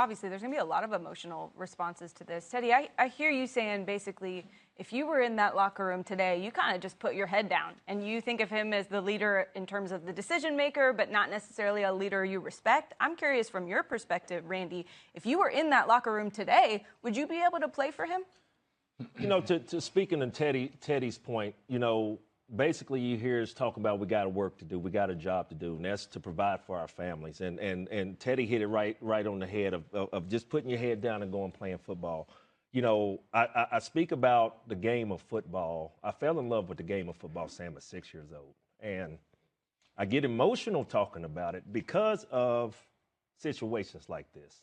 obviously there's going to be a lot of emotional responses to this. Teddy, I hear you saying basically if you were in that locker room today, you kind of just put your head down and you think of him as the leader in terms of the decision maker, but not necessarily a leader you respect. I'm curious from your perspective, Randy, if you were in that locker room today, would you be able to play for him? You know, to speaking of Teddy's point, you know, basically you hear us talk about we got work to do, we got a job to do, and that's to provide for our families. And Teddy hit it right on the head of just putting your head down and going playing football. You know, I speak about the game of football. I fell in love with the game of football, Sam, at 6 years old. And I get emotional talking about it because of situations like this.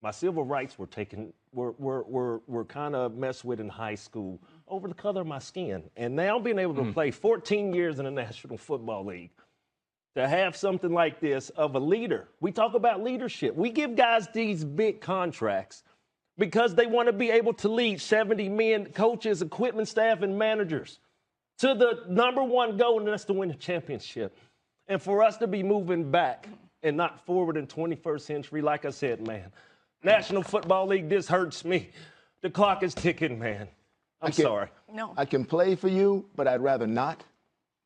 My civil rights were kind of messed with in high school over the color of my skin. And now being able to play 14 years in the National Football League, to have something like this of a leader. We talk about leadership. We give guys these big contracts because they want to be able to lead 70 men, coaches, equipment staff, and managers to the number one goal, and that's to win a championship. And for us to be moving back and not forward in 21st century, like I said, man, National Football League, this hurts me. The clock is ticking, man. I'm sorry. No. I can play for you, but I'd rather not.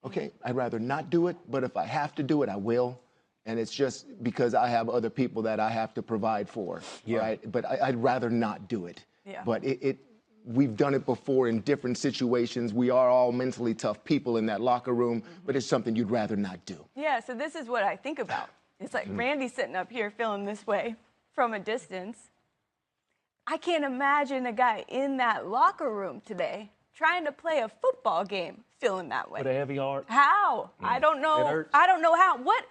Okay? I'd rather not do it, but if I have to do it, I will. And it's just because I have other people that I have to provide for, right? But I'd rather not do it. Yeah. But we've done it before in different situations. We are all mentally tough people in that locker room, but it's something you'd rather not do. Yeah, so this is what I think about. It's like Randy's sitting up here feeling this way from a distance. I can't imagine a guy in that locker room today trying to play a football game feeling that way. With a heavy heart. How? I don't know. It hurts. I don't know how. What?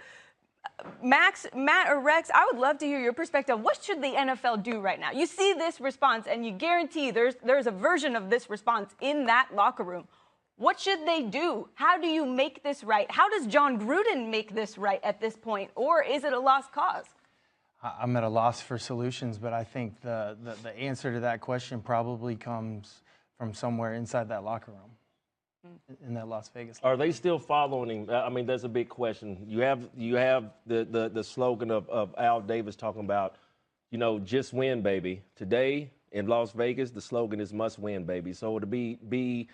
Max, Matt, or Rex, I would love to hear your perspective. What should the NFL do right now? You see this response, and you guarantee there's a version of this response in that locker room. What should they do? How do you make this right? How does John Gruden make this right at this point? Or is it a lost cause? I'm at a loss for solutions, but I think the answer to that question probably comes from somewhere inside that locker room. In that Las Vegas. Are they still following him? I mean, that's a big question. You have the slogan of Al Davis talking about, you know, just win, baby. Today in Las Vegas, the slogan is must win, baby. So to be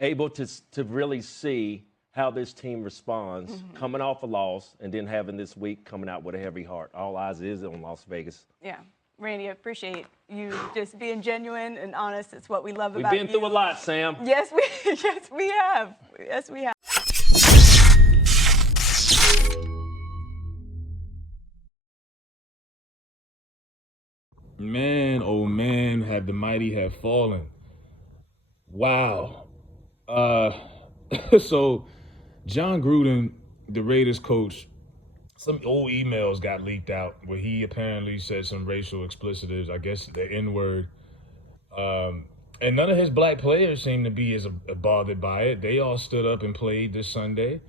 able to really see how this team responds coming off a loss and then having this week coming out with a heavy heart. All eyes is on Las Vegas. Yeah. Randy, I appreciate you just being genuine and honest. It's what we love about you. We've been through a lot, Sam. Yes, we have. Yes, we have. Man, oh man, have the mighty have fallen. Wow. So John Gruden, the Raiders coach, some old emails got leaked out where he apparently said some racial explicitives, I guess the N-word. And none of his black players seem to be as bothered by it. They all stood up and played this Sunday.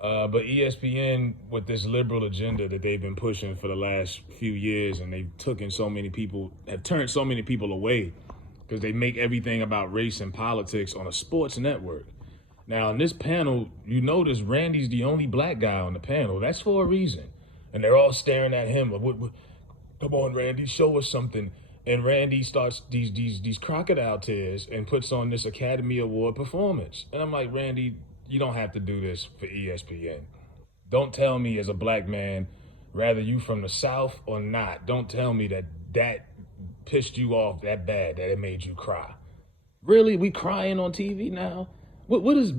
But ESPN, with this liberal agenda that they've been pushing for the last few years, and they've turned so many people away because they make everything about race and politics on a sports network. Now, in this panel, you notice Randy's the only black guy on the panel. That's for a reason. And they're all staring at him. Come on, Randy, show us something. And Randy starts these crocodile tears and puts on this Academy Award performance. And I'm like, Randy, you don't have to do this for ESPN. Don't tell me as a black man, rather you from the South or not, don't tell me that pissed you off that bad that it made you cry. Really? We crying on TV now? What is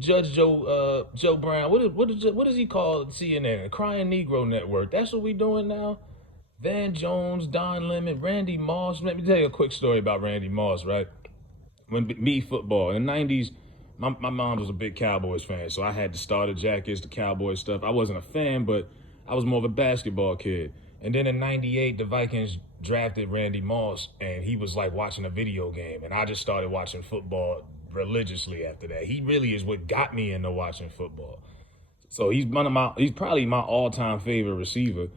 Judge Joe Brown? What does he call CNN? A crying Negro network. That's what we doing now. Van Jones, Don Lemon, Randy Moss. Let me tell you a quick story about Randy Moss. Right, when football in the '90s, my mom was a big Cowboys fan, so I had the starter jackets, the Cowboys stuff. I wasn't a fan, but I was more of a basketball kid. And then in '98, the Vikings drafted Randy Moss, and he was like watching a video game, and I just started watching football religiously after that. He really is what got me into watching football. So he's probably my all-time favorite receiver,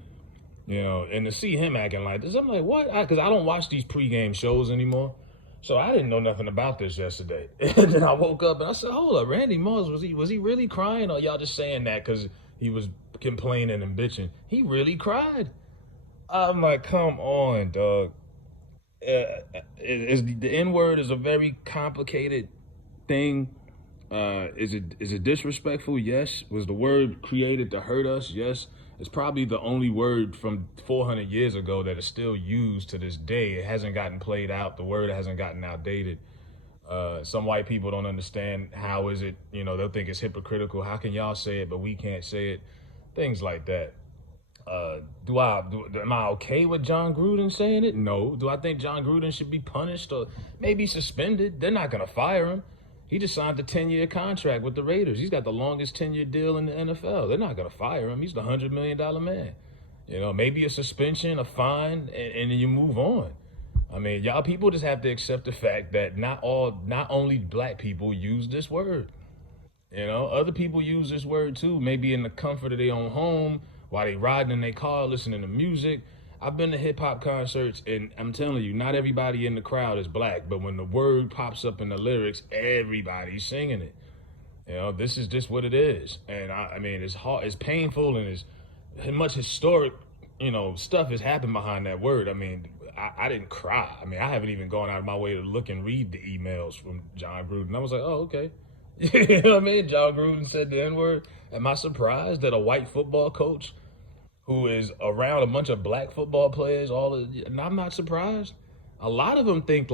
you know. And to see him acting like this, I'm like, what? Because I don't watch these pregame shows anymore, so I didn't know nothing about this yesterday. And then I woke up and I said, hold up, Randy Moss, was he really crying, or y'all just saying that because he was complaining and bitching? He really cried. I'm like, come on, dog. The N word is a very complicated thing. Is it disrespectful? Yes. Was the word created to hurt us? Yes. It's probably the only word from 400 years ago that is still used to this day. It hasn't gotten played out. The word hasn't gotten outdated. Some white people don't understand how is it, they'll think it's hypocritical. How can y'all say it, but we can't say it? Things like that. Am I okay with John Gruden saying it? No. Do I think John Gruden should be punished or maybe suspended? They're not going to fire him. He just signed a 10-year contract with the Raiders. He's got the longest 10-year deal in the NFL. They're not going to fire him. He's the $100 million man. Maybe a suspension, a fine, and then you move on. I mean, y'all people just have to accept the fact that not only black people use this word. Other people use this word too, maybe in the comfort of their own home, while they riding in their car, listening to music. I've been to hip hop concerts, and I'm telling you, not everybody in the crowd is black, but when the word pops up in the lyrics, everybody's singing it. This is just what it is. And I mean, it's hard, it's painful, and it's much historic, stuff has happened behind that word. I mean, I didn't cry. I mean, I haven't even gone out of my way to look and read the emails from John Gruden. I was like, oh, okay. You know what I mean? John Gruden said the N-word. Am I surprised that a white football coach who is around a bunch of black football players, and I'm not surprised. A lot of them think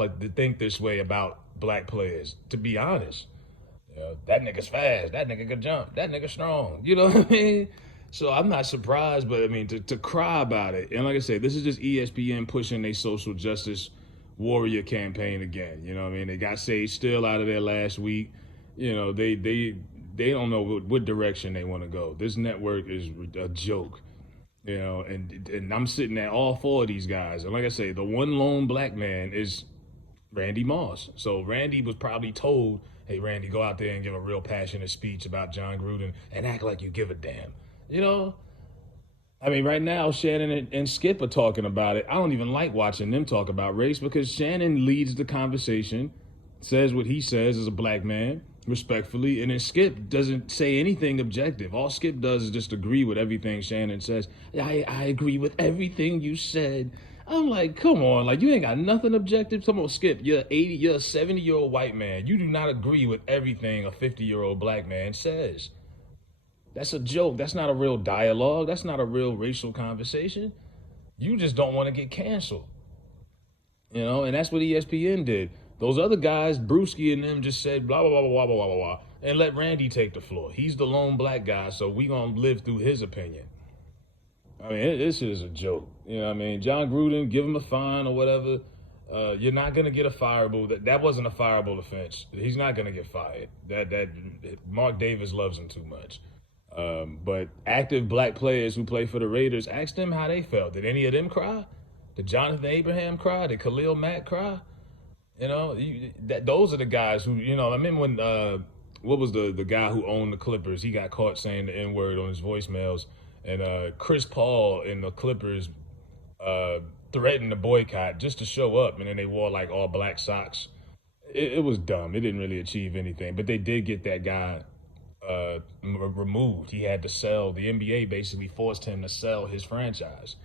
this way about black players, to be honest. That nigga's fast, that nigga can jump, that nigga strong. You know what I mean? So I'm not surprised, but I mean, to cry about it. And like I said, this is just ESPN pushing their social justice warrior campaign again. You know what I mean? They got Sage Still out of there last week. They don't know what direction they want to go. This network is a joke. And I'm sitting at all four of these guys. And like I say, the one lone black man is Randy Moss. So Randy was probably told, hey, Randy, go out there and give a real passionate speech about John Gruden and act like you give a damn. I mean, right now, Shannon and Skip are talking about it. I don't even like watching them talk about race because Shannon leads the conversation, says what he says as a black man, respectfully, and then Skip doesn't say anything objective. All Skip does is just agree with everything Shannon says. I agree with everything you said. I'm like, come on, like you ain't got nothing objective. Come on, Skip, you're a 70-year-old white man. You do not agree with everything a 50-year-old black man says. That's a joke. That's not a real dialogue. That's not a real racial conversation. You just don't want to get canceled. And that's what ESPN did. Those other guys, Brewski and them, just said blah, blah, blah, blah, blah, blah, blah, and let Randy take the floor. He's the lone black guy, so we going to live through his opinion. I mean, this is a joke. I mean? John Gruden, give him a fine or whatever. You're not going to get a fireable. That wasn't a fireable offense. He's not going to get fired. That Mark Davis loves him too much. But active black players who play for the Raiders, ask them how they felt. Did any of them cry? Did Jonathan Abraham cry? Did Khalil Mack cry? Those are the guys who, I remember when, what was the guy who owned the Clippers? He got caught saying the N-word on his voicemails. And Chris Paul and the Clippers threatened to boycott just to show up. And then they wore like all black socks. It was dumb. It didn't really achieve anything. But they did get that guy removed. He had to sell. The NBA basically forced him to sell his franchise.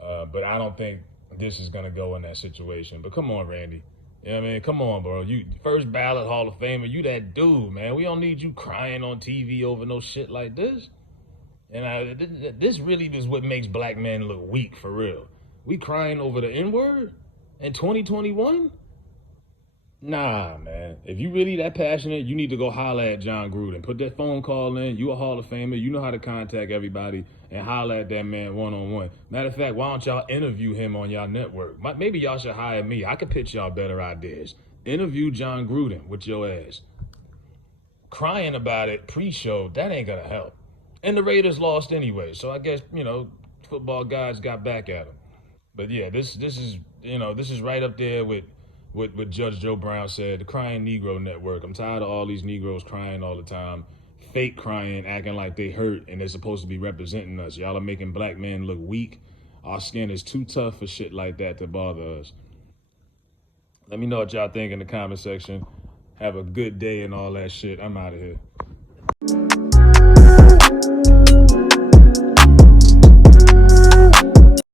But I don't think this is going to go in that situation. But come on, Randy. Come on, bro. You first ballot Hall of Famer. You that dude, man. We don't need you crying on TV over no shit like this. And this really is what makes black men look weak, for real. We crying over the N-word in 2021? Nah, man. If you really that passionate, you need to go holler at John Gruden. Put that phone call in. You a Hall of Famer. You know how to contact everybody and holler at that man one-on-one. Matter of fact, why don't y'all interview him on y'all network? Maybe y'all should hire me. I could pitch y'all better ideas. Interview John Gruden with your ass. Crying about it pre-show, that ain't going to help. And the Raiders lost anyway. So I guess, football guys got back at him. But yeah, this is right up there with what Judge Joe Brown said, the Crying Negro Network. I'm tired of all these Negroes crying all the time, fake crying, acting like they hurt, and they're supposed to be representing us. Y'all are making black men look weak. Our skin is too tough for shit like that to bother us. Let me know what y'all think in the comment section. Have a good day and all that shit. I'm out of here.